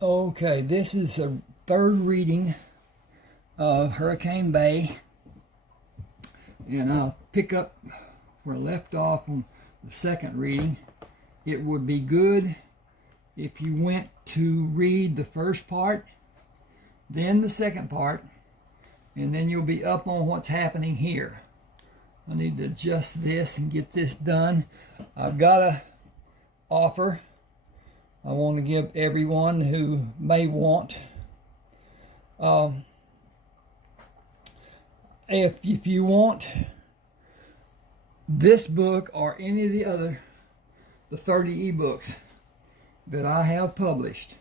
Okay, this is a third reading of Hurricane Bay, and I'll pick up where I left off on the second reading. It would be good if you went to read the first part, then the second part, and then you'll be up on what's happening here. I need to adjust this and get this done. I've got a offer I want to give everyone who may want. If you want this book or any of the 30 ebooks that I have published,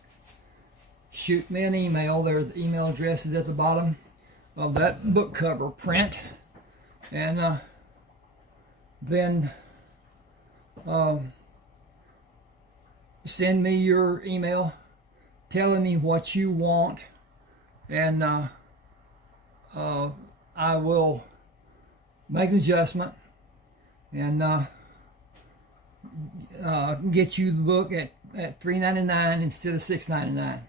shoot me an email. There's the email address is at the bottom of that book cover print, and then send me your email telling me what you want, and I will make an adjustment and get you the book at $3.99 instead of $6.99,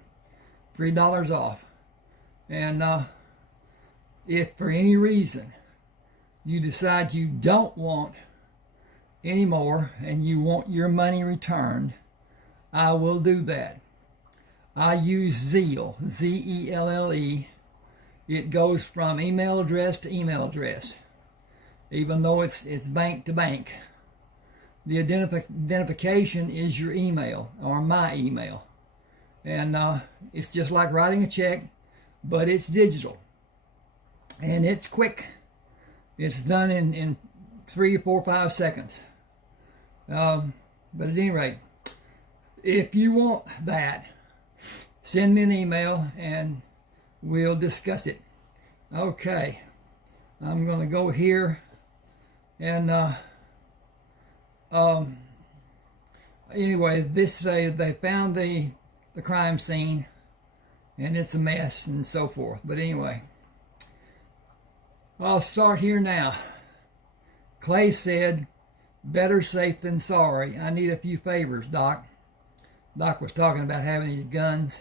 $3 off. And if for any reason you decide you don't want any more and you want your money returned, I will do that. I use Zelle, Z-E-L-L-E. It goes from email address to email address, even though it's bank to bank. The identification is your email or my email, and it's just like writing a check, but it's digital and it's quick. It's done in 3, 4, 5 seconds. But at any rate, if you want that, send me an email and we'll discuss it. Okay, I'm going to go here and anyway, they found the crime scene and it's a mess and so forth. But anyway, I'll start here now. Clay said, "Better safe than sorry. I need a few favors, Doc." Doc was talking about having these guns.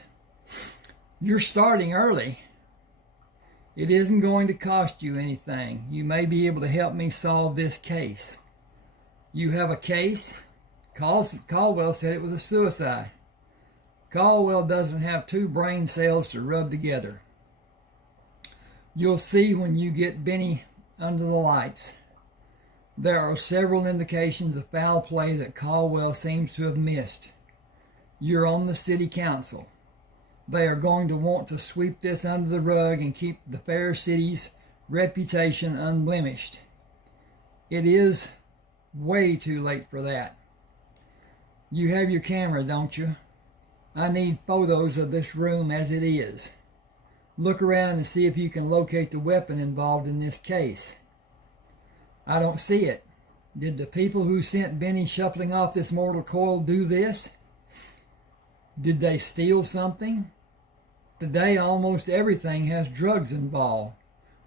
You're starting early. It isn't going to cost you anything. You may be able to help me solve this case. You have a case? Caldwell said it was a suicide. Caldwell doesn't have 2 brain cells to rub together. You'll see when you get Benny under the lights. There are several indications of foul play that Caldwell seems to have missed. You're on the city council. They are going to want to sweep this under the rug and keep the fair city's reputation unblemished. It is way too late for that. You have your camera, don't you? I need photos of this room as it is. Look around and see if you can locate the weapon involved in this case. I don't see it. Did the people who sent Benny shuffling off this mortal coil do this? Did they steal something? Today, almost everything has drugs involved.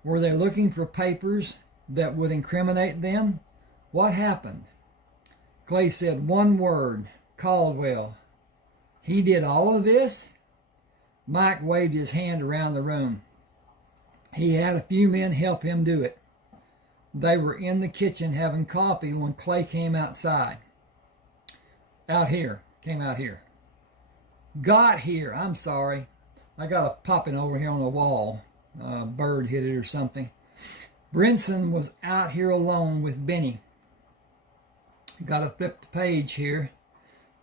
Were they looking for papers that would incriminate them? What happened? Clay said one word, Caldwell. He did all of this? Mike waved his hand around the room. He had a few men help him do it. They were in the kitchen having coffee when Clay came outside. Came out here. Got here, I'm sorry. I got a popping over here on the wall. A bird hit it or something. Brinson was out here alone with Benny. Got to flip the page here.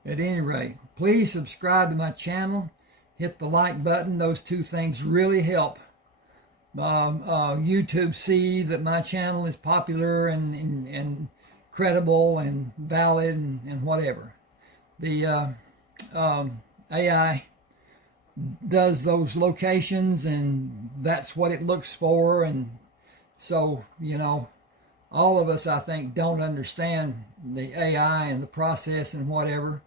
At any rate, please subscribe to my channel. Hit the like button. Those 2 things really help YouTube see that my channel is popular and credible and valid and whatever. The AI does those locations and that's what it looks for, and so all of us, I think, don't understand the AI and the process and whatever,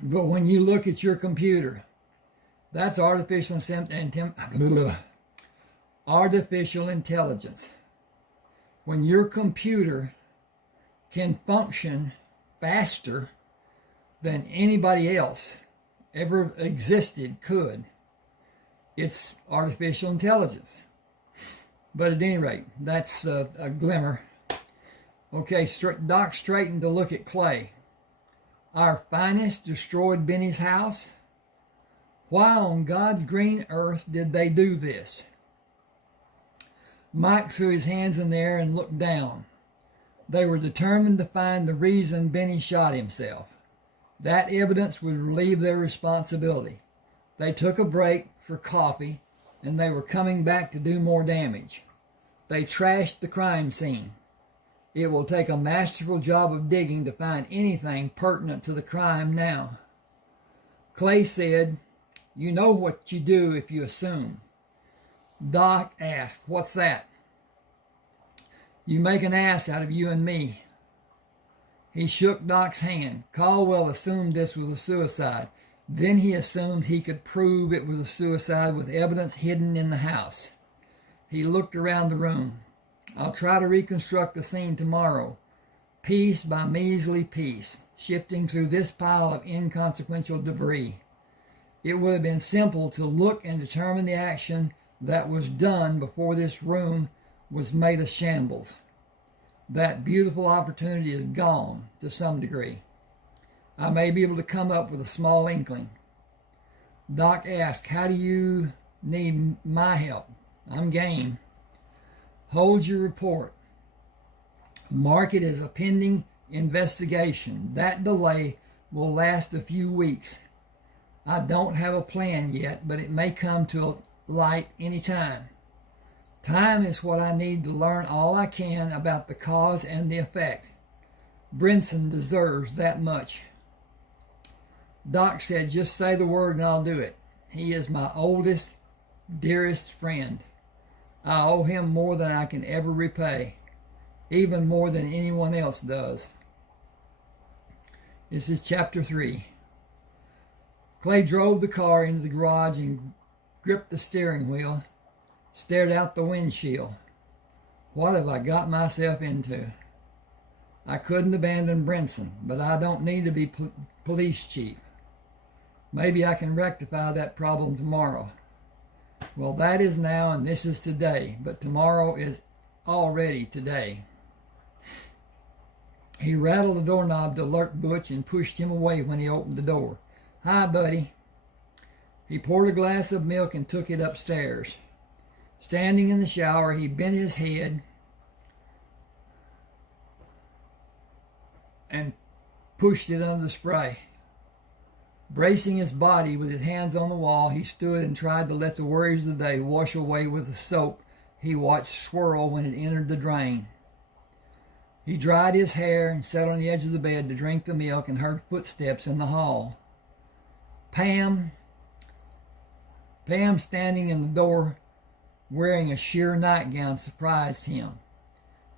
but when you look at your computer, that's artificial intelligence. When your computer can function faster than anybody else ever existed could. It's artificial intelligence. But at any rate, that's a glimmer. Okay, Doc straightened to look at Clay. Our finest destroyed Benny's house? Why on God's green earth did they do this? Mike threw his hands in the air and looked down. They were determined to find the reason Benny shot himself. That evidence would relieve their responsibility. They took a break for coffee, and they were coming back to do more damage. They trashed the crime scene. It will take a masterful job of digging to find anything pertinent to the crime now. Clay said, "You know what you do if you assume." Doc asked, "What's that?" "You make an ass out of you and me." He shook Doc's hand. Caldwell assumed this was a suicide. Then he assumed he could prove it was a suicide with evidence hidden in the house. He looked around the room. "I'll try to reconstruct the scene tomorrow, piece by measly piece, shifting through this pile of inconsequential debris. It would have been simple to look and determine the action that was done before this room was made a shambles. That beautiful opportunity is gone to some degree. I may be able to come up with a small inkling." Doc asked, "How do you need my help?" "I'm game." "Hold your report. Mark it as a pending investigation. That delay will last a few weeks. I don't have a plan yet, but it may come to light any time. Time is what I need to learn all I can about the cause and the effect. Brinson deserves that much." Doc said, "Just say the word and I'll do it. He is my oldest, dearest friend. I owe him more than I can ever repay, even more than anyone else does." This is chapter 3. Clay drove the car into the garage and gripped the steering wheel, stared out the windshield. What have I got myself into? I couldn't abandon Brinson, but I don't need to be police chief. Maybe I can rectify that problem tomorrow. Well, that is now and this is today, but tomorrow is already today. He rattled the doorknob to alert Butch and pushed him away when he opened the door. "Hi, buddy." He poured a glass of milk and took it upstairs. Standing in the shower, he bent his head and pushed it under the spray. Bracing his body with his hands on the wall, he stood and tried to let the worries of the day wash away with the soap he watched swirl when it entered the drain. He dried his hair and sat on the edge of the bed to drink the milk and heard footsteps in the hall. Pam standing in the door wearing a sheer nightgown surprised him.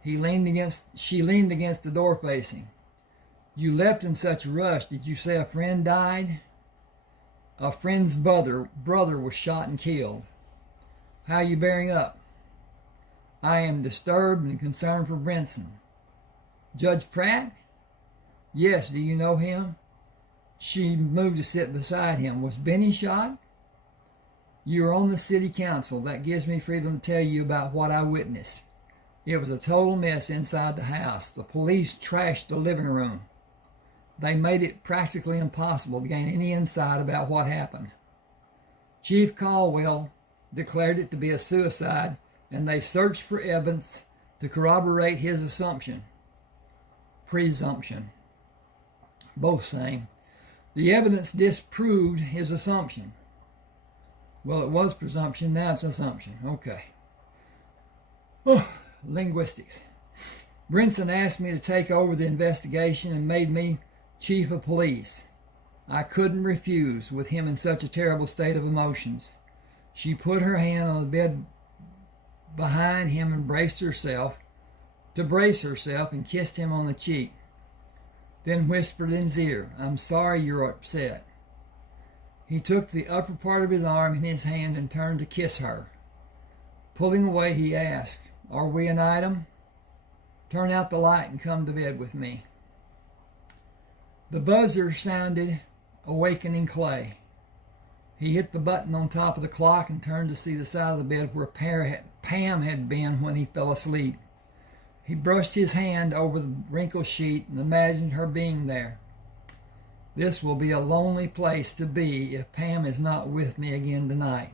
She leaned against the door facing. "You left in such a rush. Did you say a friend died?" "A friend's brother was shot and killed." "How are you bearing up?" "I am disturbed and concerned for Brinson." "Judge Pratt?" "Yes, do you know him?" She moved to sit beside him. "Was Benny shot?" "You are on the city council. That gives me freedom to tell you about what I witnessed. It was a total mess inside the house. The police trashed the living room. They made it practically impossible to gain any insight about what happened. Chief Caldwell declared it to be a suicide, and they searched for evidence to corroborate his presumption. Both same. The evidence disproved his assumption." Well, it was presumption, now it's assumption. Okay. Linguistics. "Brinson asked me to take over the investigation and made me chief of police. I couldn't refuse, with him in such a terrible state of emotions." She put her hand on the bed behind him and brace herself and kissed him on the cheek. Then whispered in his ear, "I'm sorry you're upset." He took the upper part of his arm in his hand and turned to kiss her. Pulling away, he asked, "Are we an item? Turn out the light and come to bed with me." The buzzer sounded, awakening Clay. He hit the button on top of the clock and turned to see the side of the bed where Pam had been when he fell asleep. He brushed his hand over the wrinkled sheet and imagined her being there. This will be a lonely place to be if Pam is not with me again tonight.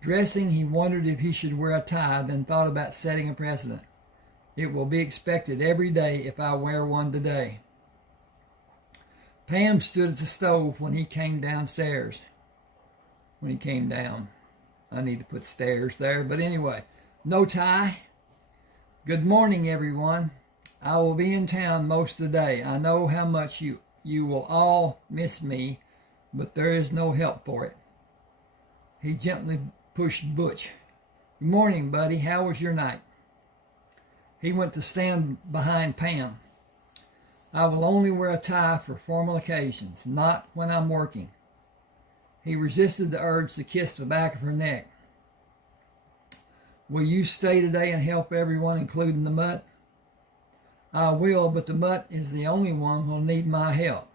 Dressing, he wondered if he should wear a tie, then thought about setting a precedent. It will be expected every day if I wear one today. Pam stood at the stove when he came downstairs. When he came down. I need to put stairs there, but anyway, no tie. Good morning, everyone. I will be in town most of the day. I know how much you will all miss me, but there is no help for it. He gently pushed Butch. Good morning, buddy. How was your night? He went to stand behind Pam. I will only wear a tie for formal occasions, not when I'm working. He resisted the urge to kiss the back of her neck. Will you stay today and help everyone, including the mutt? I will, but the mutt is the only one who'll need my help.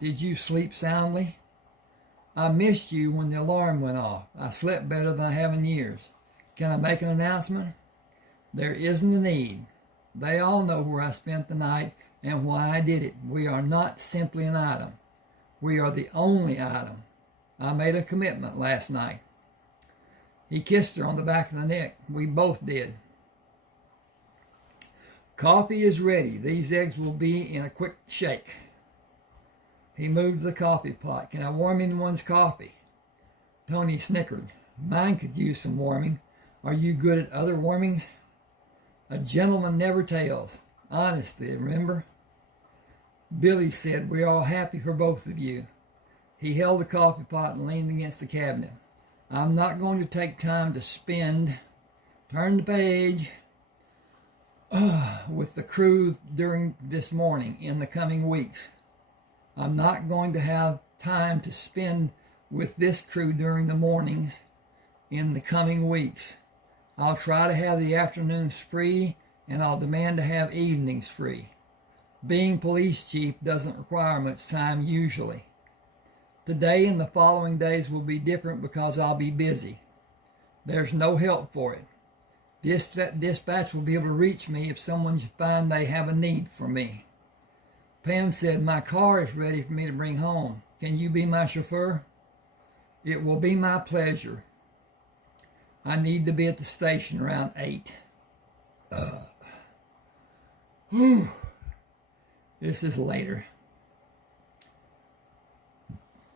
Did you sleep soundly? I missed you when the alarm went off. I slept better than I have in years. Can I make an announcement? There isn't a need. They all know where I spent the night and why I did it. We are not simply an item. We are the only item. I made a commitment last night. He kissed her on the back of the neck. We both did. Coffee is ready. These eggs will be in a quick shake. He moved to the coffee pot. Can I warm anyone's coffee? Tony snickered. Mine could use some warming. Are you good at other warmings? A gentleman never tells. Honesty, remember? Billy said, we're all happy for both of you. He held the coffee pot and leaned against the cabinet. I'm not going to take time to spend, turn the page, with the crew during this morning in the coming weeks. I'm not going to have time to spend with this crew during the mornings in the coming weeks. I'll try to have the afternoons free, and I'll demand to have evenings free. Being police chief doesn't require much time usually. Today and the following days will be different because I'll be busy. There's no help for it. Dispatch will be able to reach me if someone should find they have a need for me. Pam said, my car is ready for me to bring home. Can you be my chauffeur? It will be my pleasure. I need to be at the station around 8. This is later.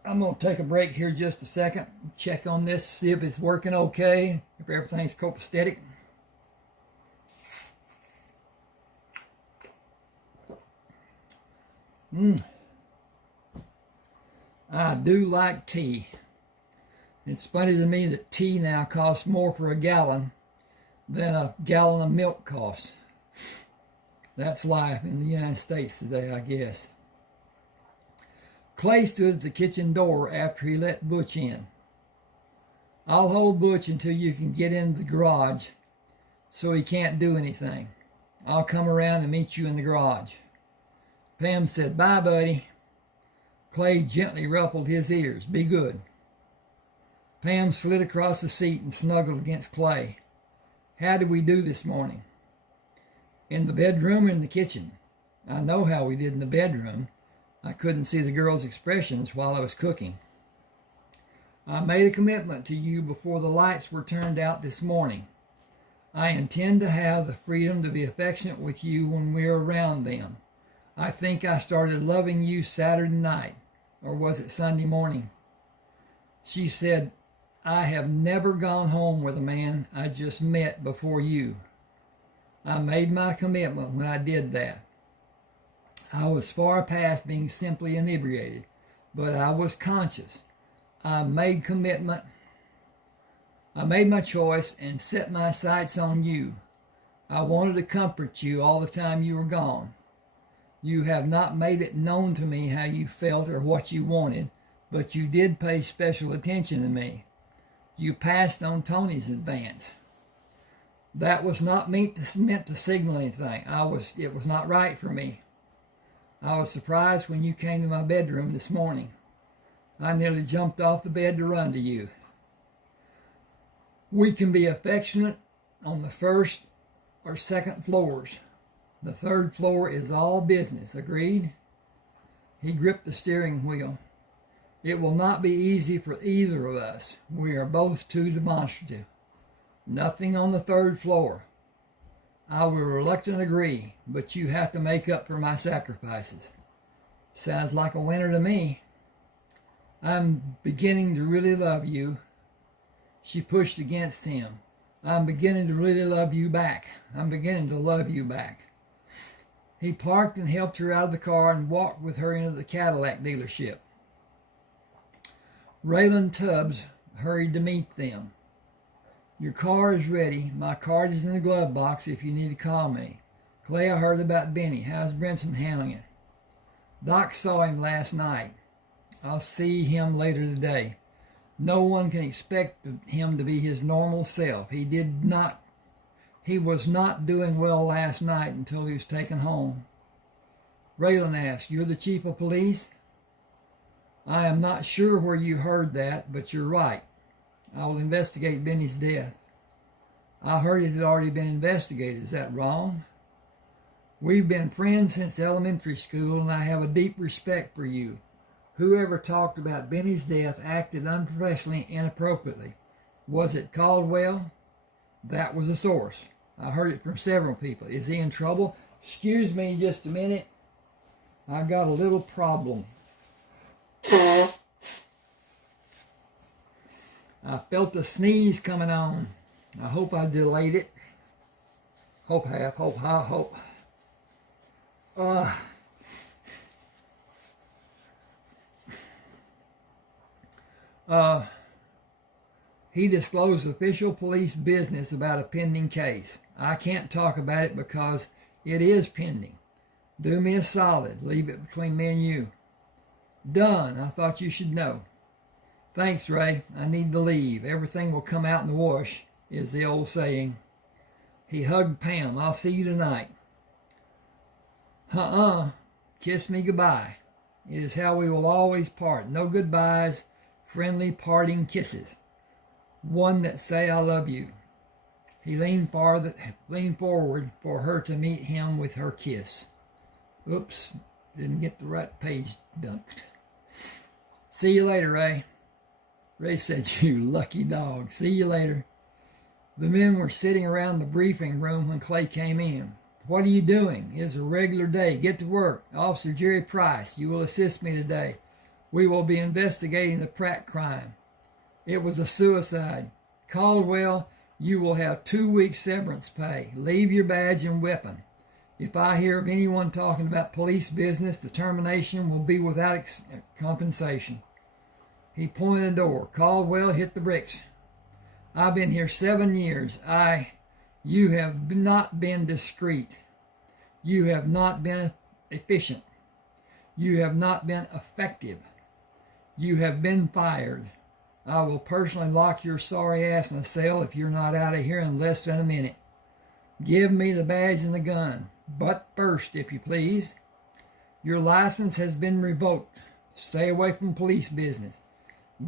I'm going to take a break here just a second. Check on this, see if it's working okay, if everything's copacetic. I do like tea. It's funny to me that tea now costs more for a gallon than a gallon of milk costs. That's life in the United States today, I guess. Clay stood at the kitchen door after he let Butch in. I'll hold Butch until you can get into the garage so he can't do anything. I'll come around and meet you in the garage. Pam said, bye, buddy. Clay gently ruffled his ears. Be good. Pam slid across the seat and snuggled against Clay. How did we do this morning? In the bedroom or in the kitchen? I know how we did in the bedroom. I couldn't see the girls' expressions while I was cooking. I made a commitment to you before the lights were turned out this morning. I intend to have the freedom to be affectionate with you when we're around them. I think I started loving you Saturday night, or was it Sunday morning? She said, I have never gone home with a man I just met before you. I made my commitment when I did that. I was far past being simply inebriated, but I was conscious. I made my choice and set my sights on you. I wanted to comfort you all the time you were gone. You have not made it known to me how you felt or what you wanted, but you did pay special attention to me. You passed on Tony's advance. That was not meant to signal anything. It was not right for me. I was surprised when you came to my bedroom this morning. I nearly jumped off the bed to run to you. We can be affectionate on the first or second floors. The third floor is all business. Agreed? He gripped the steering wheel. It will not be easy for either of us. We are both too demonstrative. Nothing on the third floor. I will reluctantly agree, but you have to make up for my sacrifices. Sounds like a winner to me. I'm beginning to really love you. She pushed against him. I'm beginning to really love you back. I'm beginning to love you back. He parked and helped her out of the car and walked with her into the Cadillac dealership. Raylan Tubbs hurried to meet them. Your car is ready. My card is in the glove box if you need to call me. Clay, I heard about Benny. How's Brinson handling it? Doc saw him last night. I'll see him later today. No one can expect him to be his normal self. He was not doing well last night until he was taken home. Raylan asked, You're the chief of police? I am not sure where you heard that, but you're right. I will investigate Benny's death. I heard it had already been investigated. Is that wrong? We've been friends since elementary school, and I have a deep respect for you. Whoever talked about Benny's death acted unprofessionally, inappropriately. Was it Caldwell? That was the source. I heard it from several people. Is he in trouble? Excuse me just a minute. I've got a little problem. I felt a sneeze coming on. I hope I delayed it. Hope. He disclosed official police business about a pending case. I can't talk about it because it is pending. Do me a solid. Leave it between me and you. Done. I thought you should know. Thanks, Ray. I need to leave. Everything will come out in the wash, is the old saying. He hugged Pam. I'll see you tonight. Kiss me goodbye. It is how we will always part. No goodbyes, friendly parting kisses. One that say I love you. He leaned forward for her to meet him with her kiss. Oops, didn't get the right page dunked. See you later, Ray. Ray said, You lucky dog. See you later. The men were sitting around the briefing room when Clay came in. What are you doing? It's a regular day. Get to work. Officer Jerry Price, you will assist me today. We will be investigating the Pratt crime. It was a suicide. Caldwell, you will have 2 weeks severance pay. Leave your badge and weapon. If I hear of anyone talking about police business, the termination will be without compensation. He pointed the door. Caldwell, hit the bricks. I've been here 7 years. You have not been discreet. You have not been efficient. You have not been effective. You have been fired. I will personally lock your sorry ass in a cell if you're not out of here in less than a minute. Give me the badge and the gun. But first, if you please. Your license has been revoked. Stay away from police business.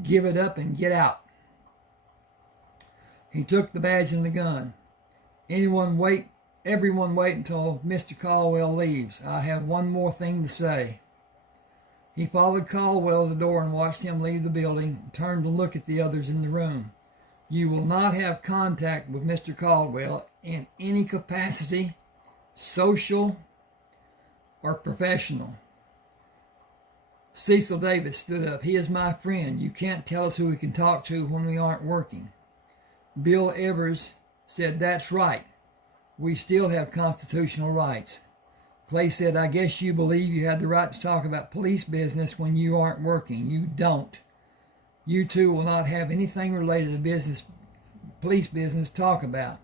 Give it up and get out. He took the badge and the gun. Everyone wait until Mr. Caldwell leaves. I have one more thing to say. He followed Caldwell to the door and watched him leave the building and turned to look at the others in the room. You will not have contact with Mr. Caldwell in any capacity, social or professional. Cecil Davis stood up. He is my friend. You can't tell us who we can talk to when we aren't working. Bill Evers said, That's right. We still have constitutional rights. Clay said, I guess you believe you have the right to talk about police business when you aren't working. You don't. You two will not have anything related to police business to talk about.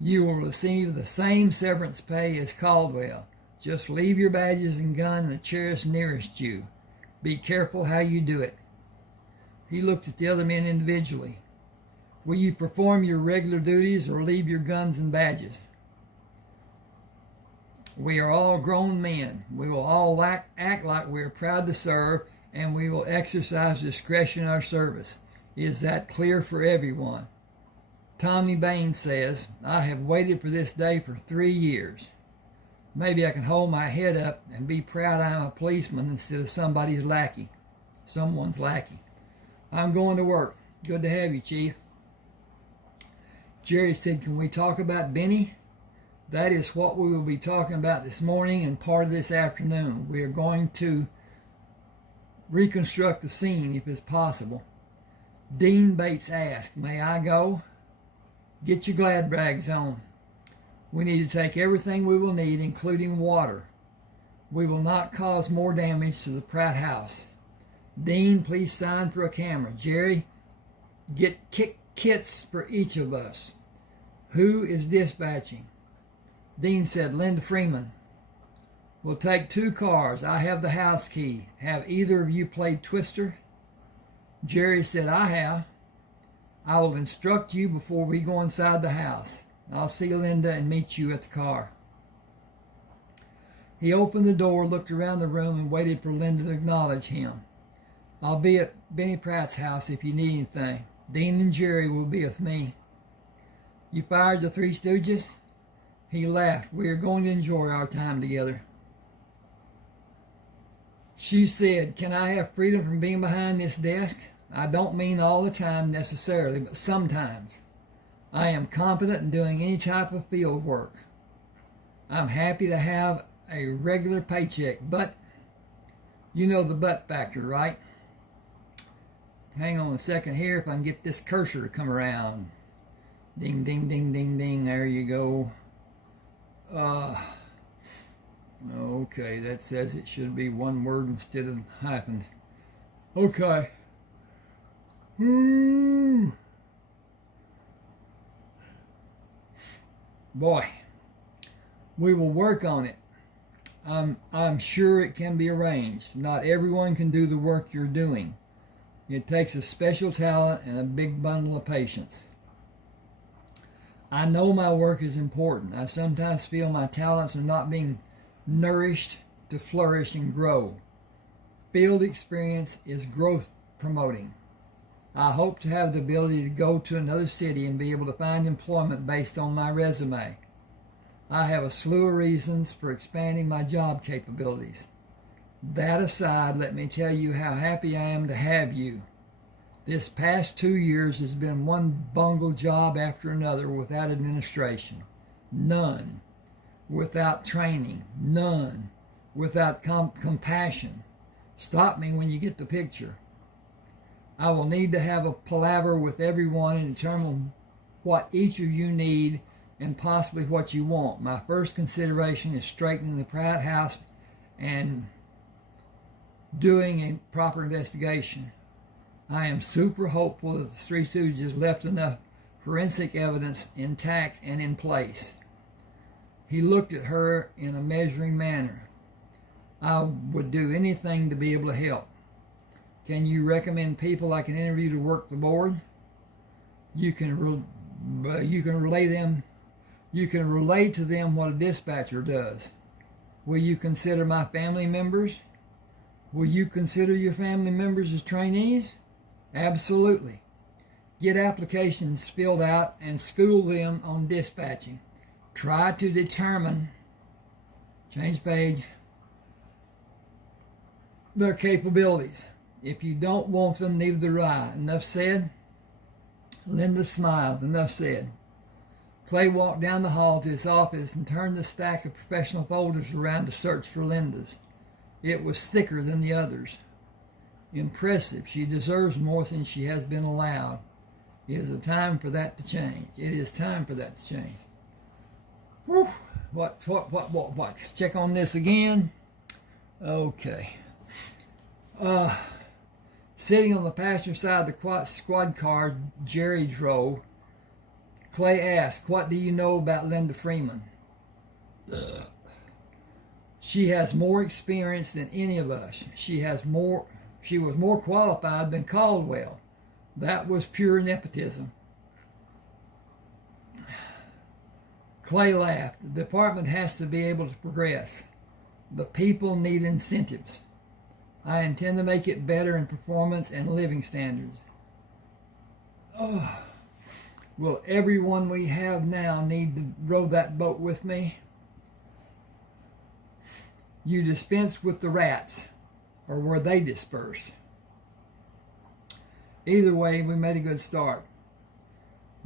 You will receive the same severance pay as Caldwell. Just leave your badges and gun in the chairs nearest you. Be careful how you do it. He looked at the other men individually. Will you perform your regular duties or leave your guns and badges? We are all grown men. We will all act like we are proud to serve and we will exercise discretion in our service. Is that clear for everyone? Tommy Bain says, I have waited for this day for 3 years. Maybe I can hold my head up and be proud I am a policeman instead of someone's lackey. I'm going to work. Good to have you, Chief. Jerry said, can we talk about Benny? That is what we will be talking about this morning and part of this afternoon. We are going to reconstruct the scene if it's possible. Dean Bates asked, may I go? Get your glad rags on. We need to take everything we will need, including water. We will not cause more damage to the Pratt house. Dean, please sign for a camera. Jerry, get kits for each of us. Who is dispatching? Dean said, Linda Freeman. We'll take 2 cars. I have the house key. Have either of you played Twister? Jerry said, I have. I will instruct you before we go inside the house. I'll see Linda and meet you at the car. He opened the door, looked around the room, and waited for Linda to acknowledge him. I'll be at Benny Pratt's house if you need anything. Dean and Jerry will be with me. You fired the 3 Stooges? He laughed. We are going to enjoy our time together. She said, can I have freedom from being behind this desk? I don't mean all the time necessarily, but sometimes. I am competent in doing any type of field work. I'm happy to have a regular paycheck, but you know the but factor, right? Hang on a second here if I can get this cursor to come around. Ding, ding, ding, ding, ding. There you go. Okay, that says it should be one word instead of hyphen. Okay. Boy, we will work on it. I'm sure it can be arranged. Not everyone can do the work you're doing. It takes a special talent and a big bundle of patience. I know my work is important. I sometimes feel my talents are not being nourished to flourish and grow. Field experience is growth promoting. I hope to have the ability to go to another city and be able to find employment based on my resume. I have a slew of reasons for expanding my job capabilities. That aside, let me tell you how happy I am to have you. This past 2 years has been one bungled job after another without administration. None. Without training. None. Without compassion. Stop me when you get the picture. I will need to have a palaver with everyone and determine what each of you need and possibly what you want. My first consideration is straightening the Pratt house and doing a proper investigation. I am super hopeful that the 3 Stooges left enough forensic evidence intact and in place. He looked at her in a measuring manner. I would do anything to be able to help. Can you recommend people I can interview to work the board? You can relay to them what a dispatcher does. Will you consider my family members? Will you consider your family members as trainees? Absolutely. Get applications filled out and school them on dispatching. Try to determine, change page, their capabilities. If you don't want them, neither do I. Enough said? Linda smiled. Enough said. Clay walked down the hall to his office and turned the stack of professional folders around to search for Linda's. It was thicker than the others. Impressive. She deserves more than she has been allowed. It is time for that to change. It is time for that to change. Whew. What? Check on this again. Okay. Sitting on the passenger side of the squad car Jerry drove, Clay asked, what do you know about Linda Freeman? She has more experience than any of us. She was more qualified than Caldwell. That was pure nepotism. Clay laughed. The department has to be able to progress. The people need incentives. I intend to make it better in performance and living standards. Oh, will everyone we have now need to row that boat with me? You dispensed with the rats, or were they dispersed? Either way, we made a good start.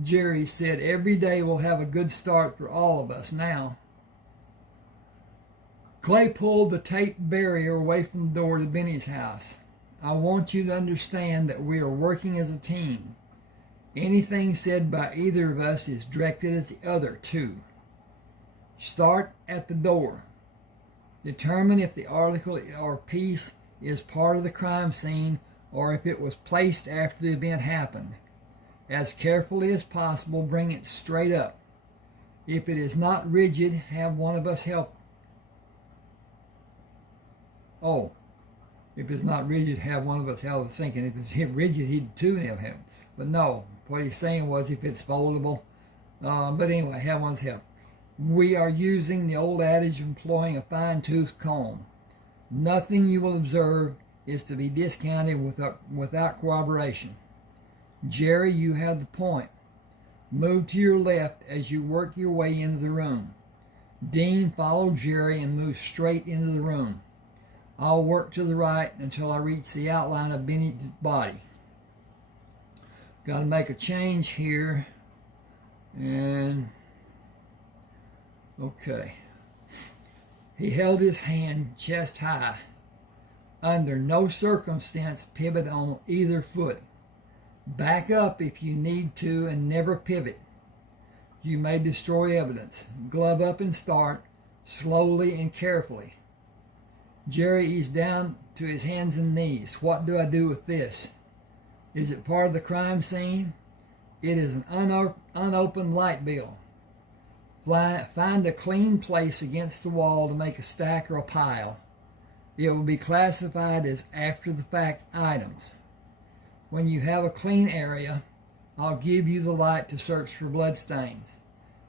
Jerry said every day will have a good start for all of us now. Clay pulled the tape barrier away from the door to Benny's house. I want you to understand that we are working as a team. Anything said by either of us is directed at the other, too. Start at the door. Determine if the article or piece is part of the crime scene or if it was placed after the event happened. As carefully as possible, bring it straight up. If it is not rigid, have one of us help. Oh, if it's not rigid, have one of us help. I was thinking if it's rigid, he'd two of him. But no, what he's saying was if it's foldable. But anyway, have one's help. We are using the old adage of employing a fine-tooth comb. Nothing you will observe is to be discounted without corroboration. Jerry, you have the point. Move to your left as you work your way into the room. Dean, follow Jerry and move straight into the room. I'll work to the right until I reach the outline of Benny's body. Got to make a change here. And, okay. He held his hand chest high. Under no circumstance pivot on either foot. Back up if you need to and never pivot. You may destroy evidence. Glove up and start, slowly and carefully. Jerry eased down to his hands and knees. What do I do with this? Is it part of the crime scene? It is an unopened light bill. Find a clean place against the wall to make a stack or a pile. It will be classified as after-the-fact items. When you have a clean area, I'll give you the light to search for bloodstains.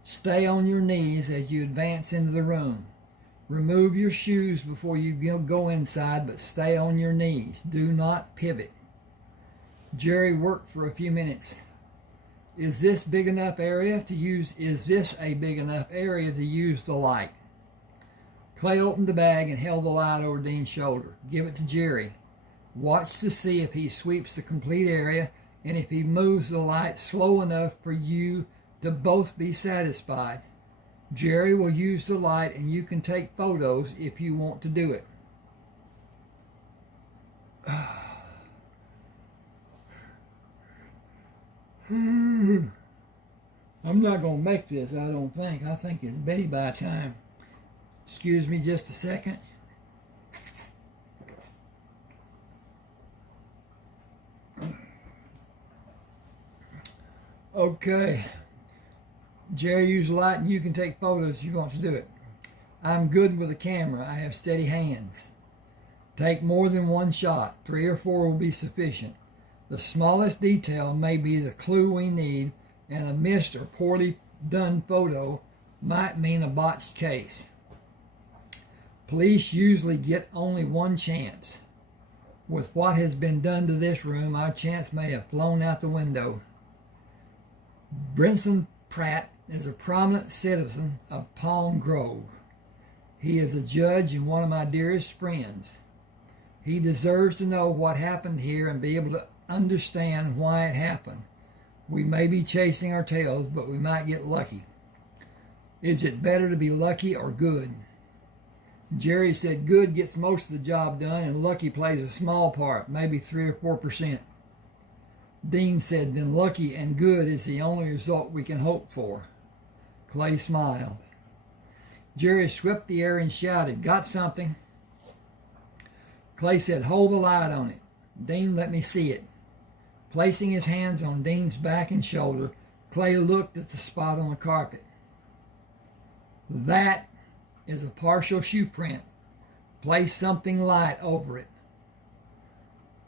Stay on your knees as you advance into the room. Remove your shoes before you go inside, but stay on your knees. Do not pivot. Jerry worked for a few minutes. Is this a big enough area to use the light? Clay opened the bag and held the light over Dean's shoulder. Give it to Jerry. Watch to see if he sweeps the complete area and if he moves the light slow enough for you to both be satisfied. Jerry will use the light and you can take photos if you want to do it. I'm not going to make this, I don't think. I think it's Betty by time. Excuse me just a second. Okay. Jerry, use the light and you can take photos if you want to do it. I'm good with a camera. I have steady hands. Take more than one shot. 3 or 4 will be sufficient. The smallest detail may be the clue we need, and a missed or poorly done photo might mean a botched case. Police usually get only one chance. With what has been done to this room, our chance may have flown out the window. Benny Pratt is a prominent citizen of Palm Grove. He is a judge and one of my dearest friends. He deserves to know what happened here and be able to understand why it happened. We may be chasing our tails, but we might get lucky. Is it better to be lucky or good? Jerry said good gets most of the job done and lucky plays a small part, maybe 3 or 4%. Dean said then lucky and good is the only result we can hope for. Clay smiled. Jerry swept the air and shouted, "Got something?" Clay said, "Hold the light on it." Dean, let me see it. Placing his hands on Dean's back and shoulder, Clay looked at the spot on the carpet. That is a partial shoe print. Place something light over it.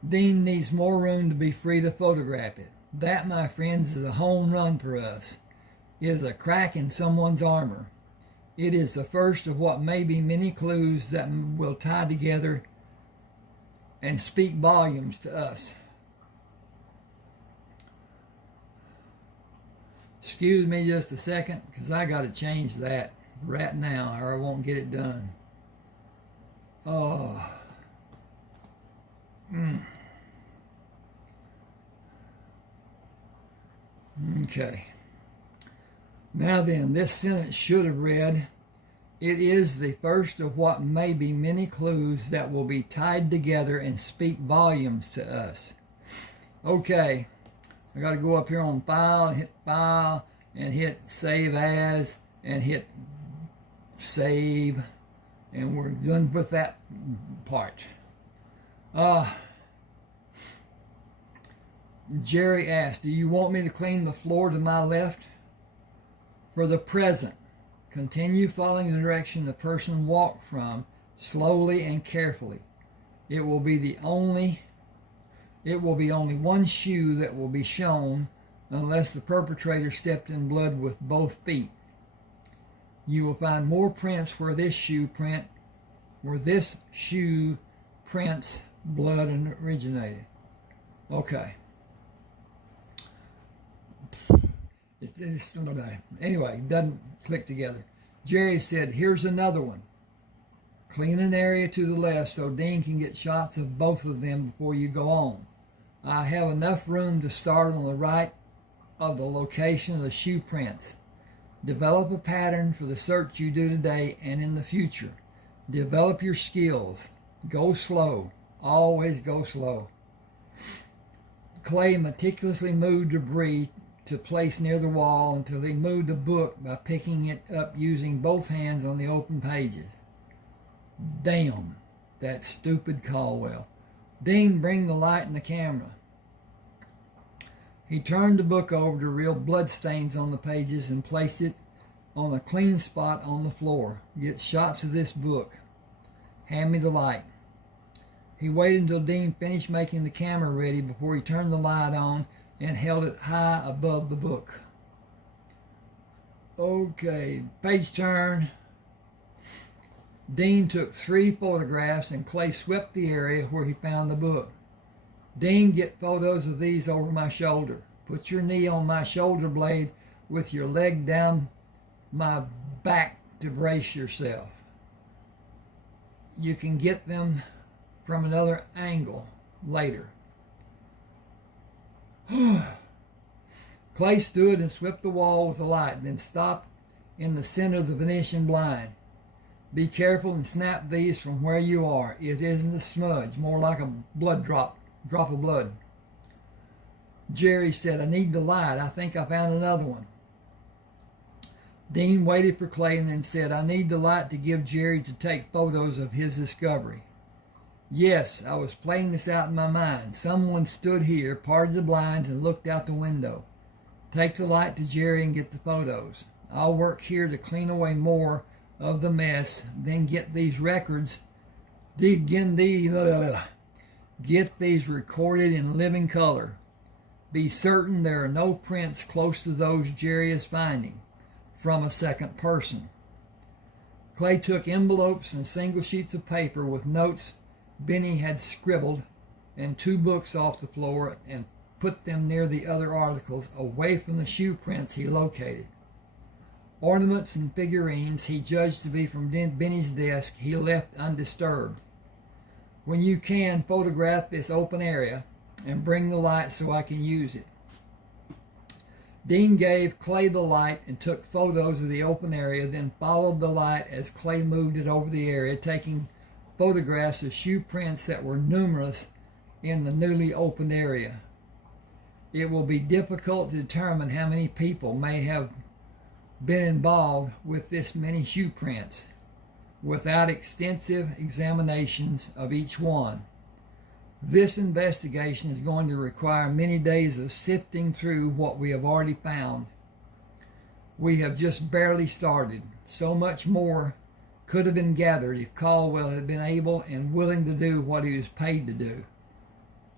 Dean needs more room to be free to photograph it. That, my friends, is a home run for us. It is a crack in someone's armor. It is the first of what may be many clues that will tie together and speak volumes to us. Excuse me just a second, because I got to change that right now or I won't get it done. Oh. Okay. Now then, this sentence should have read, "It is the first of what may be many clues that will be tied together and speak volumes to us." Okay. I got to go up here on File and hit File and hit Save As and hit Save, and we're done with that part. Jerry asked, "Do you want me to clean the floor to my left?" For the present, continue following the direction the person walked from, slowly and carefully. It will be only one shoe that will be shown unless the perpetrator stepped in blood with both feet. You will find more prints where this shoe prints blood originated. Okay. Anyway, it doesn't click together. Jerry said, "Here's another one. Clean an area to the left so Dean can get shots of both of them before you go on. I have enough room to start on the right of the location of the shoe prints. Develop a pattern for the search you do today and in the future. Develop your skills. Go slow. Always go slow." Clay meticulously moved debris to place near the wall until he moved the book by picking it up using both hands on the open pages. Damn, that stupid Caldwell. "Dean, bring the light and the camera." He turned the book over to reveal blood stains on the pages and placed it on a clean spot on the floor. "Get shots of this book. Hand me the light." He waited until Dean finished making the camera ready before he turned the light on and held it high above the book. Okay, page turn. Dean took 3 photographs and Clay swept the area where he found the book. "Dean, get photos of these over my shoulder. Put your knee on my shoulder blade with your leg down my back to brace yourself. You can get them from another angle later." Clay stood and swept the wall with the light, then stopped in the center of the Venetian blind. "Be careful and snap these from where you are. It isn't a smudge, more like a blood drop of blood." Jerry said, "I need the light. I think I found another one." Dean waited for Clay and then said, "I need the light to give Jerry to take photos of his discovery." "Yes, I was playing this out in my mind. Someone stood here, parted the blinds, and looked out the window. Take the light to Jerry and get the photos. I'll work here to clean away more of the mess, then get these records, get these recorded in living color. Be certain there are no prints close to those Jerry is finding from a second person." Clay took envelopes and single sheets of paper with notes Benny had scribbled and 2 books off the floor and put them near the other articles, away from the shoe prints he located. Ornaments and figurines he judged to be from Benny's desk he left undisturbed. "When you can, photograph this open area and bring the light so I can use it." Dean gave Clay the light and took photos of the open area, then followed the light as Clay moved it over the area, taking photographs of shoe prints that were numerous in the newly opened area. It will be difficult to determine how many people may have been involved with this many shoe prints without extensive examinations of each one. This investigation is going to require many days of sifting through what we have already found. We have just barely started. So much more could have been gathered if Caldwell had been able and willing to do what he was paid to do.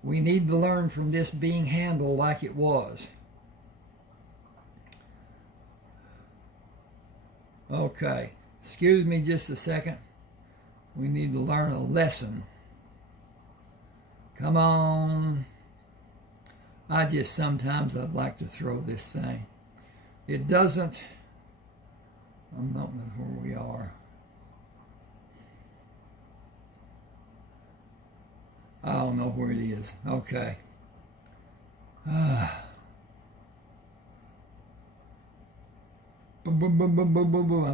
We need to learn from this being handled like it was. Okay, excuse me just a second. We need to learn a lesson. Come on. Sometimes I'd like to throw this thing. It doesn't, I don't know where we are. I don't know where it is. Okay. I'm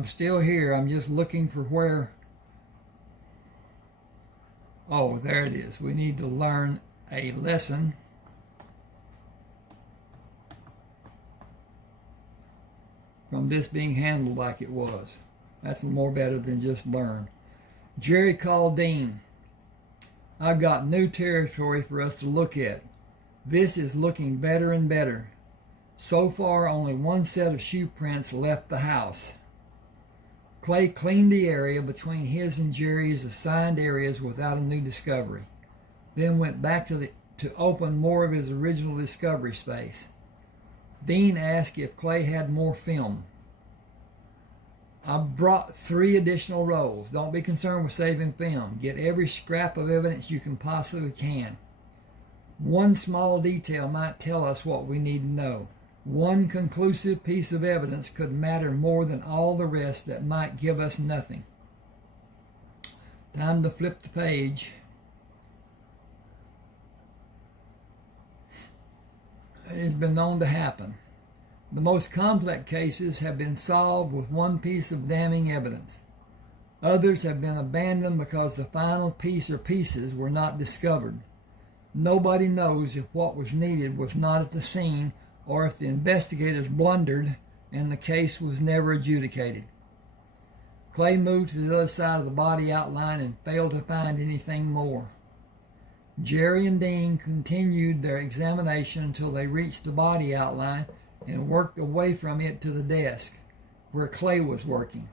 still here. I'm just looking for where. Oh, there it is. We need to learn a lesson. From this being handled like it was. That's more better than just learn. Jerry called Dean. I've got new territory for us to look at. This is looking better and better. So far, only one set of shoe prints left the house. Clay cleaned the area between his and Jerry's assigned areas without a new discovery, then went back to open more of his original discovery space. Dean asked if Clay had more film. I brought 3 additional rolls. Don't be concerned with saving film. Get every scrap of evidence you can possibly can. One small detail might tell us what we need to know. One conclusive piece of evidence could matter more than all the rest that might give us nothing. Time to flip the page. It has been known to happen. The most complex cases have been solved with one piece of damning evidence. Others have been abandoned because the final piece or pieces were not discovered. Nobody knows if what was needed was not at the scene or if the investigators blundered and the case was never adjudicated. Clay moved to the other side of the body outline and failed to find anything more. Jerry and Dean continued their examination until they reached the body outline and worked away from it to the desk where Clay was working.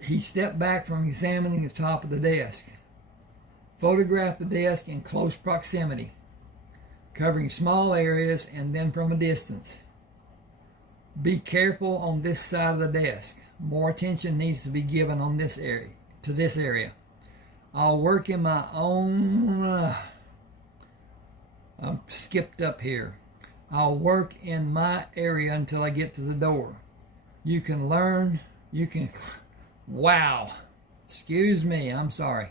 He stepped back from examining the top of the desk, photographed the desk in close proximity, covering small areas and then from a distance. Be careful on this side of the desk. More attention needs to be given on this area. I'll work in my own. I'm skipped up here. I'll work in my area until I get to the door. You can learn. Wow. Excuse me. I'm sorry.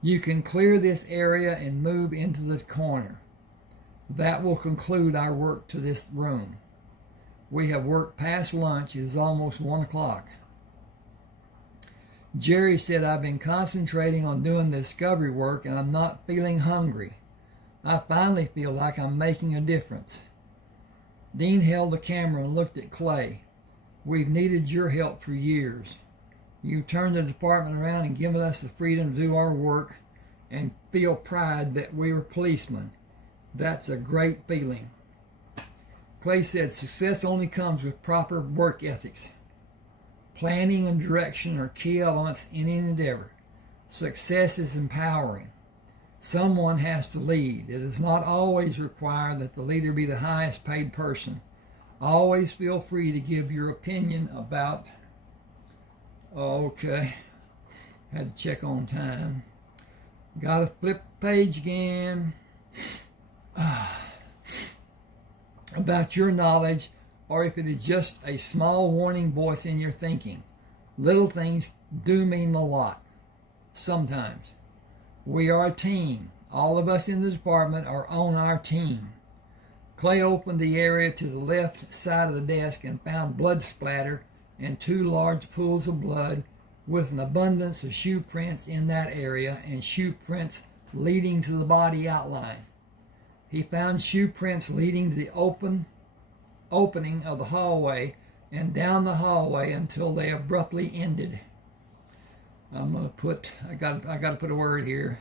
You can clear this area and move into the corner. That will conclude our work to this room. We have worked past lunch. It is almost 1 o'clock. Jerry said, I've been concentrating on doing the discovery work and I'm not feeling hungry. I finally feel like I'm making a difference. Dean held the camera and looked at Clay. We've needed your help for years. You turned the department around and given us the freedom to do our work and feel pride that we were policemen. That's a great feeling. Clay said success only comes with proper work ethics. Planning and direction are key elements in any endeavor. Success is empowering. Someone has to lead. It is not always required that the leader be the highest paid person. Always feel free to give your opinion about... Okay. Had to check on time. Gotta flip the page again. About your knowledge, or if it is just a small warning voice in your thinking. Little things do mean a lot. Sometimes. We are a team. All of us in the department are on our team. Clay opened the area to the left side of the desk and found blood splatter and 2 large pools of blood with an abundance of shoe prints in that area and shoe prints leading to the body outline. He found shoe prints leading to the opening of the hallway and down the hallway until they abruptly ended. I'm going to put, I got to put a word here.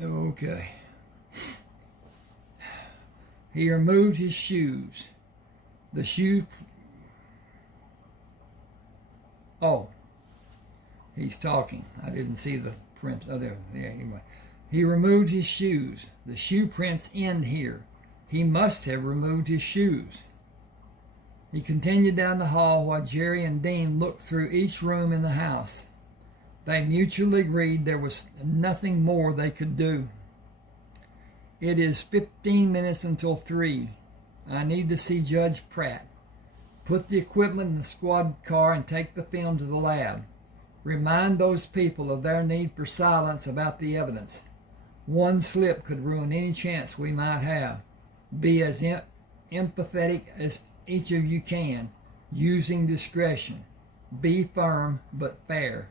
Okay. He removed his shoes. The shoe... Oh. He's talking. I didn't see the print. Oh, there. Yeah, anyway. He removed his shoes. The shoe prints end here. He must have removed his shoes. He continued down the hall while Jerry and Dean looked through each room in the house. They mutually agreed there was nothing more they could do. It is 15 minutes until 3. I need to see Judge Pratt. Put the equipment in the squad car and take the film to the lab. Remind those people of their need for silence about the evidence. One slip could ruin any chance we might have. Be as empathetic as each of you can, using discretion. Be firm but fair.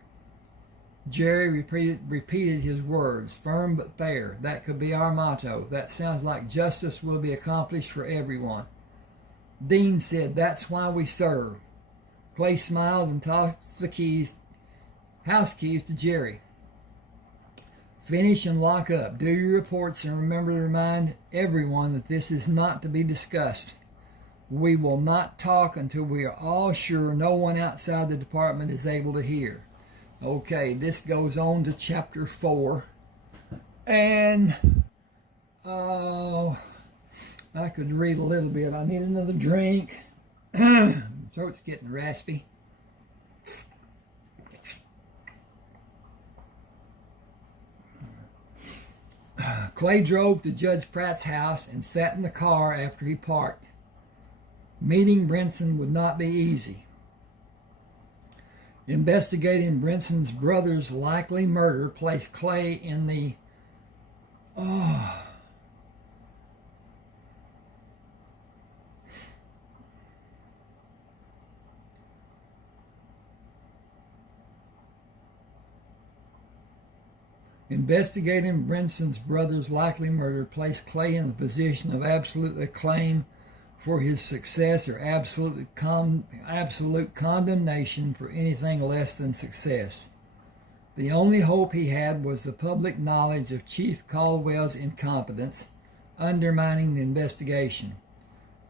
Jerry repeated his words, firm but fair. That could be our motto. That sounds like justice will be accomplished for everyone. Dean said, that's why we serve. Clay smiled and tossed the house keys to Jerry. Finish and lock up. Do your reports and remember to remind everyone that this is not to be discussed. We will not talk until we are all sure no one outside the department is able to hear. Okay, this goes on to chapter 4. And I could read a little bit. I need another drink. Throat's getting raspy. Clay drove to Judge Pratt's house and sat in the car after he parked. Meeting Brinson would not be easy. Investigating Brinson's brother's likely murder placed Clay in the Investigating Brinson's brother's likely murder placed Clay in the position of absolute acclaim for his success or absolute condemnation for anything less than success. The only hope he had was the public knowledge of Chief Caldwell's incompetence, undermining the investigation.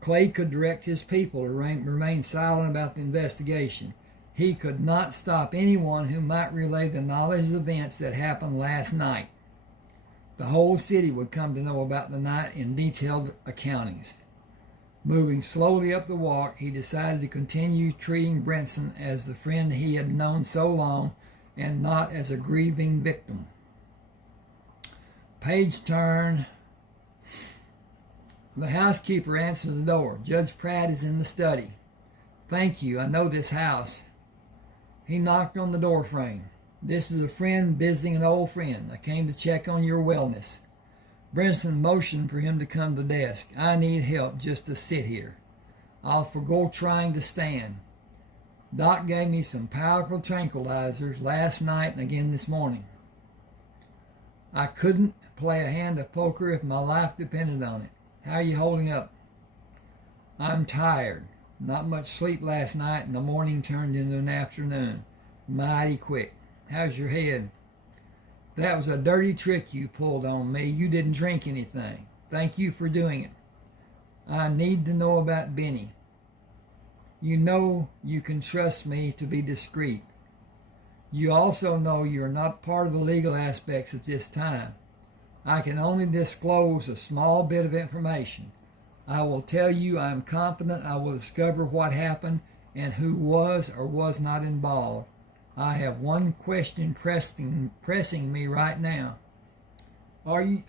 Clay could direct his people to remain silent about the investigation. He could not stop anyone who might relay the knowledge of events that happened last night. The whole city would come to know about the night in detailed accountings. Moving slowly up the walk, he decided to continue treating Brinson as the friend he had known so long and not as a grieving victim. Page turn. The housekeeper answered the door. Judge Pratt is in the study. Thank you, I know this house. He knocked on the door frame. This is a friend visiting an old friend. I came to check on your wellness. Brinson motioned for him to come to the desk. I need help just to sit here. I'll forgo trying to stand. Doc gave me some powerful tranquilizers last night and again this morning. I couldn't play a hand of poker if my life depended on it. How are you holding up? I'm tired. Not much sleep last night and the morning turned into an afternoon. Mighty quick. How's your head? That was a dirty trick you pulled on me. You didn't drink anything. Thank you for doing it. I need to know about Benny. You know you can trust me to be discreet. You also know you're not part of the legal aspects at this time. I can only disclose a small bit of information. I will tell you I am confident I will discover what happened and who was or was not involved. I have one question pressing me right now. Are you...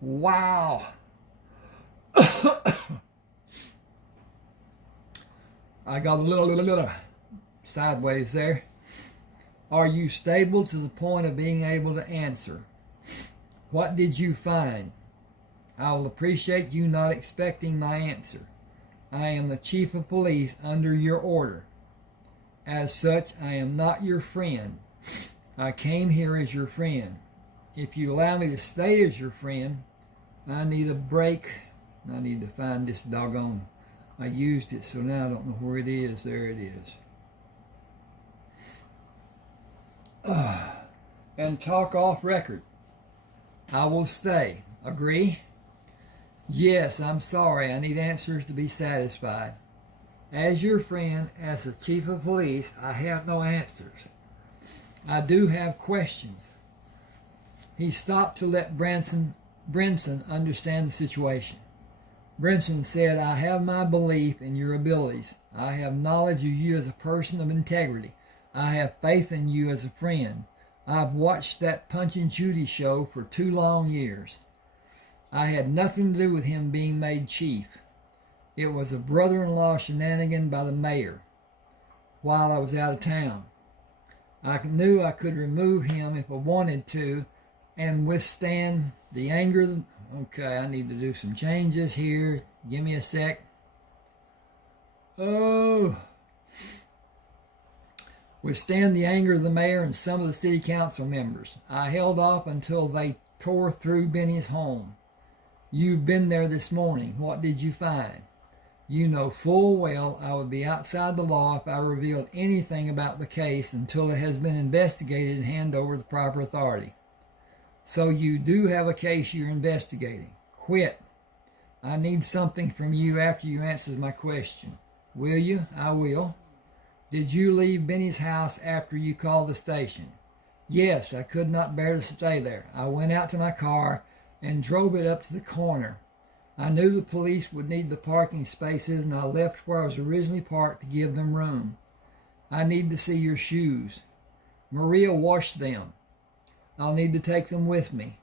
Wow. I got a little sideways there. Are you stable to the point of being able to answer? What did you find? I will appreciate you not expecting my answer. I am the chief of police under your order. As such, I am not your friend. I came here as your friend. If you allow me to stay as your friend, I need a break. I need to find this doggone. I used it, so now I don't know where it is. There it is. And talk off record. I will stay. Agree? Yes, I'm sorry. I need answers to be satisfied. As your friend, as the chief of police, I have no answers. I do have questions. He stopped to let Brinson Brinson understand the situation. Brinson said, I have my belief in your abilities. I have knowledge of you as a person of integrity. I have faith in you as a friend. I've watched that Punch and Judy show for 2 long years. I had nothing to do with him being made chief. It was a brother-in-law shenanigan by the mayor while I was out of town. I knew I could remove him if I wanted to and withstand the anger. Okay, I need to do some changes here. Give me a sec. Withstand the anger of the mayor and some of the city council members. I held off until they tore through Benny's home. You've been there this morning. What did you find? You know full well I would be outside the law if I revealed anything about the case until it has been investigated and handed over to the proper authority. So you do have a case you're investigating. Quit. I need something from you after you answer my question. Will you? I will. Did you leave Benny's house after you called the station? Yes, I could not bear to stay there. I went out to my car and drove it up to the corner. I knew the police would need the parking spaces, and I left where I was originally parked to give them room. I need to see your shoes. Maria washed them. I'll need to take them with me.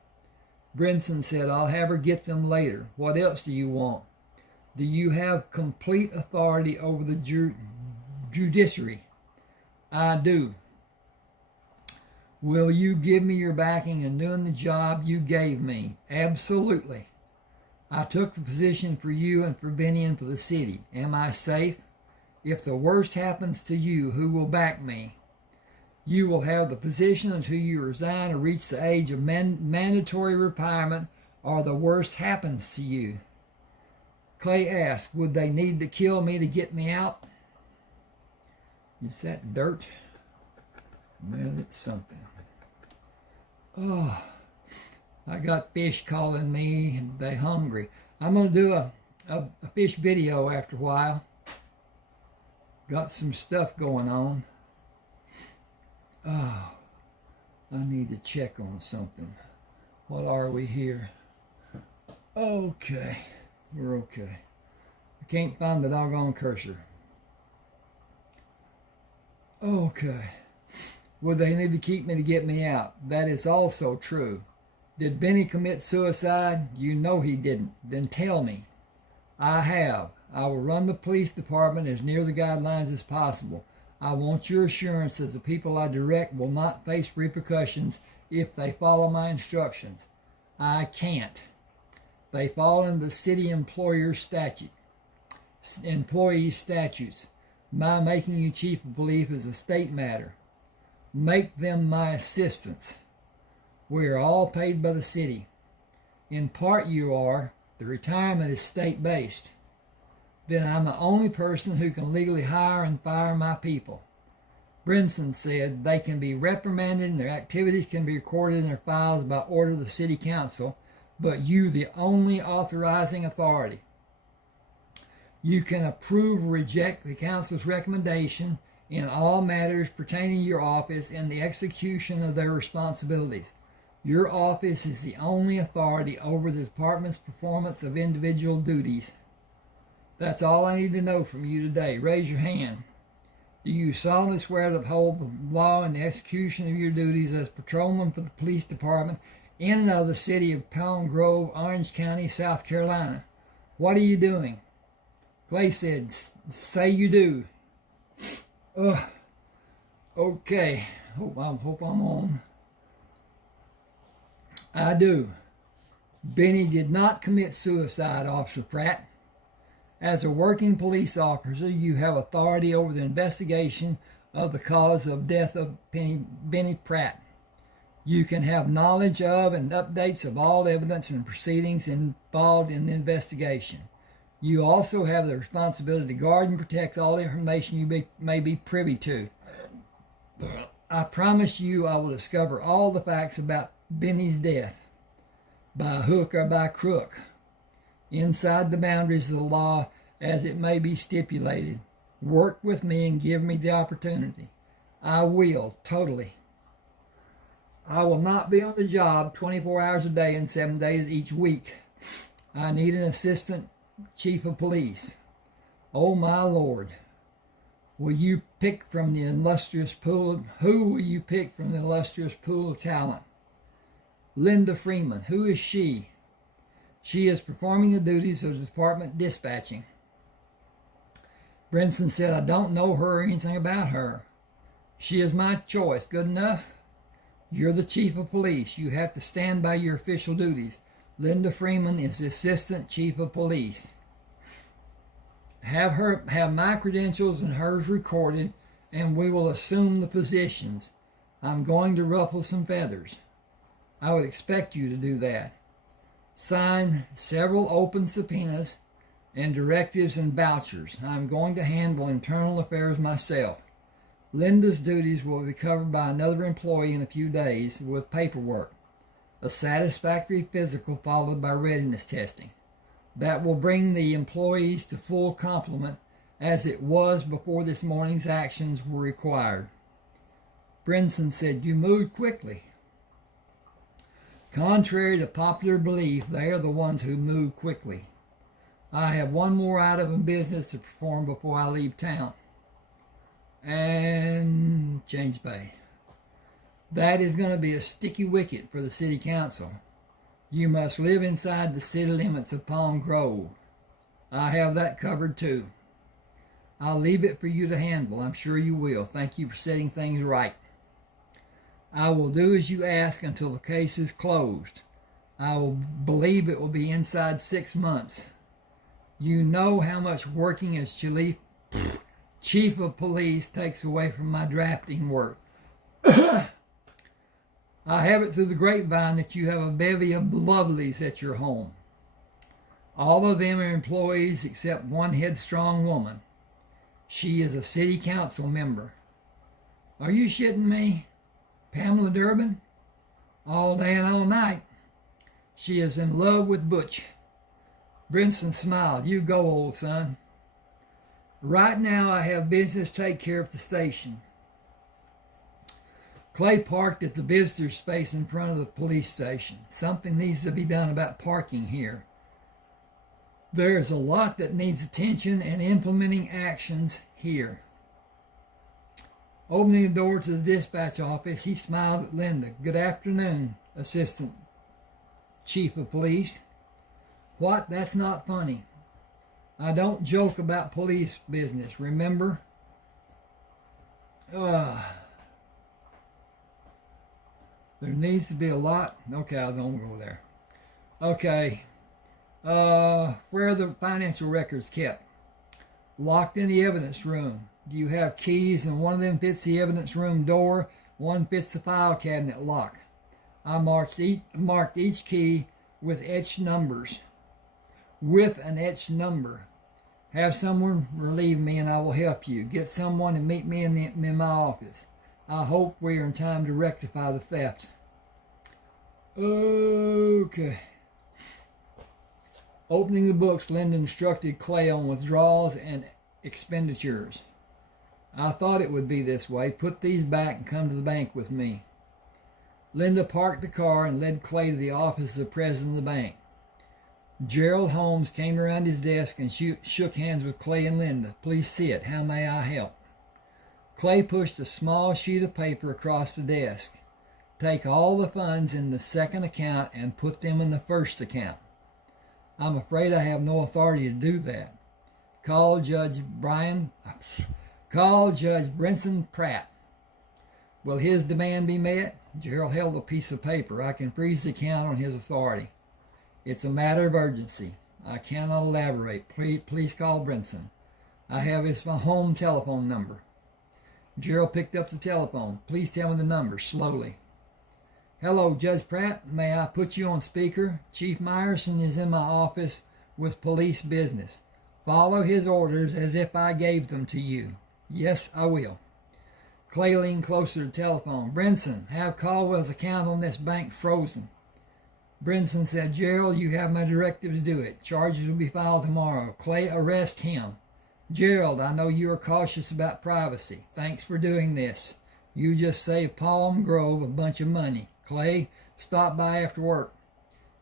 Brinson said, I'll have her get them later. What else do you want? Do you have complete authority over the judiciary? I do. Will you give me your backing in doing the job you gave me? Absolutely. I took the position for you and for Benny and for the city. Am I safe? If the worst happens to you, who will back me? You will have the position until you resign or reach the age of mandatory retirement, or the worst happens to you. Clay asked, would they need to kill me to get me out? Is that dirt? Well, it's something. Oh, I got fish calling me and they hungry. I'm going to do a fish video after a while. Got some stuff going on. Oh, I need to check on something. What are we here? Okay, we're okay. I can't find the doggone cursor. Okay. Would they need to keep me to get me out? That is also true. Did Benny commit suicide? You know he didn't. Then tell me. I have. I will run the police department as near the guidelines as possible. I want your assurance that the people I direct will not face repercussions if they follow my instructions. I can't. They fall into the city employee statutes. My making you chief of police is a state matter. Make them my assistants. We are all paid by the city. In part you are. The retirement is state-based. Then I'm the only person who can legally hire and fire my people. Brinson said they can be reprimanded and their activities can be recorded in their files by order of the city council, but you the only authorizing authority. You can approve or reject the council's recommendation in all matters pertaining to your office and the execution of their responsibilities. Your office is the only authority over the department's performance of individual duties. That's all I need to know from you today. Raise your hand. Do you solemnly swear to uphold the law and the execution of your duties as patrolman for the police department in and of the city of Palm Grove, Orange County, South Carolina? What are you doing? Clay said, say you do. Okay. Hope I'm on. I do. Benny did not commit suicide, Officer Pratt. As a working police officer, you have authority over the investigation of the cause of death of Benny Pratt. You can have knowledge of and updates of all evidence and proceedings involved in the investigation. You also have the responsibility to guard and protect all the information you may be privy to. I promise you I will discover all the facts about Benny's death, by hook or by crook, inside the boundaries of the law as it may be stipulated. Work with me and give me the opportunity. I will, totally. I will not be on the job 24 hours a day and 7 days each week. I need an assistant chief of police. Oh my Lord. Will you pick from the illustrious pool of, who will you pick from the illustrious pool of talent? Linda Freeman. Who is she? She is performing the duties of the department dispatching. Brinson said, I don't know her or anything about her. She is my choice. Good enough? You're the chief of police. You have to stand by your official duties. Linda Freeman is the assistant chief of police. Have my credentials and hers recorded, and we will assume the positions. I'm going to ruffle some feathers. I would expect you to do that. Sign several open subpoenas and directives and vouchers. I'm going to handle internal affairs myself. Linda's duties will be covered by another employee in a few days with paperwork. A satisfactory physical followed by readiness testing. That will bring the employees to full complement as it was before this morning's actions were required. Brinson said, you moved quickly. Contrary to popular belief, they are the ones who move quickly. I have one more item of business to perform before I leave town. And James Bay. That is going to be a sticky wicket for the city council. You must live inside the city limits of Palm Grove. I have that covered too. I'll leave it for you to handle. I'm sure you will. Thank you for setting things right. I will do as you ask until the case is closed. I will believe it will be inside 6 months. You know how much working as chief of police takes away from my drafting work. I have it through the grapevine that you have a bevy of lovelies at your home. All of them are employees except one headstrong woman. She is a city council member. Are you shitting me? Pam Durbin? All day and all night. She is in love with Butch. Brinson smiled. You go, old son. Right now I have business to take care of at the station. Clay parked at the visitor space in front of the police station. Something needs to be done about parking here. There is a lot that needs attention and implementing actions here. Opening the door to the dispatch office, he smiled at Linda. Good afternoon, Assistant Chief of Police. What? That's not funny. I don't joke about police business, remember? There needs to be a lot. Okay, I don't go there. Okay. Where are the financial records kept? Locked in the evidence room. Do you have keys and one of them fits the evidence room door, one fits the file cabinet lock? I marked each key with etched numbers. With an etched number. Have someone relieve me and I will help you. Get someone and meet me in my office. I hope we are in time to rectify the theft. Okay. Opening the books, Linda instructed Clay on withdrawals and expenditures. I thought it would be this way. Put these back and come to the bank with me. Linda parked the car and led Clay to the office of the president of the bank. Gerald Holmes came around his desk and shook hands with Clay and Linda. Please sit. How may I help? Clay pushed a small sheet of paper across the desk. Take all the funds in the second account and put them in the first account. I'm afraid I have no authority to do that. Call Judge Benny Pratt. Will his demand be met? Gerald held a piece of paper. I can freeze the account on his authority. It's a matter of urgency. I cannot elaborate. Please call Brinson. I have his home telephone number. Gerald picked up the telephone. Please tell me the number, slowly. Hello, Judge Pratt. May I put you on speaker? Chief Myerson is in my office with police business. Follow his orders as if I gave them to you. Yes, I will. Clay leaned closer to the telephone. Brinson, have Caldwell's account on this bank frozen. Brinson said, Gerald, you have my directive to do it. Charges will be filed tomorrow. Clay, arrest him. Gerald, I know you are cautious about privacy. Thanks for doing this. You just saved Palm Grove a bunch of money. Clay, stop by after work.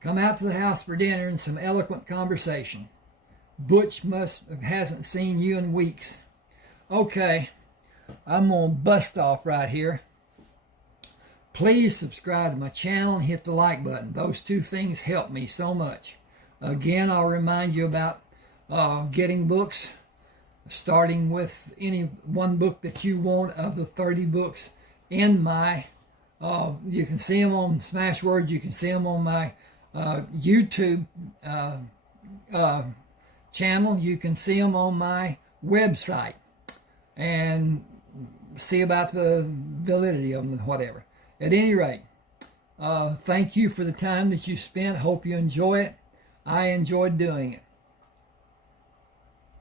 Come out to the house for dinner and some eloquent conversation. Butch hasn't seen you in weeks. Okay, I'm going to bust off right here. Please subscribe to my channel and hit the like button. Those two things help me so much. Again, I'll remind you about getting books, starting with any one book that you want of the 30 books in my, you can see them on Smashwords, you can see them on my YouTube channel, you can see them on my website, and see about the validity of them and whatever. At any rate, thank you for the time that you spent. Hope you enjoy it. I enjoyed doing it.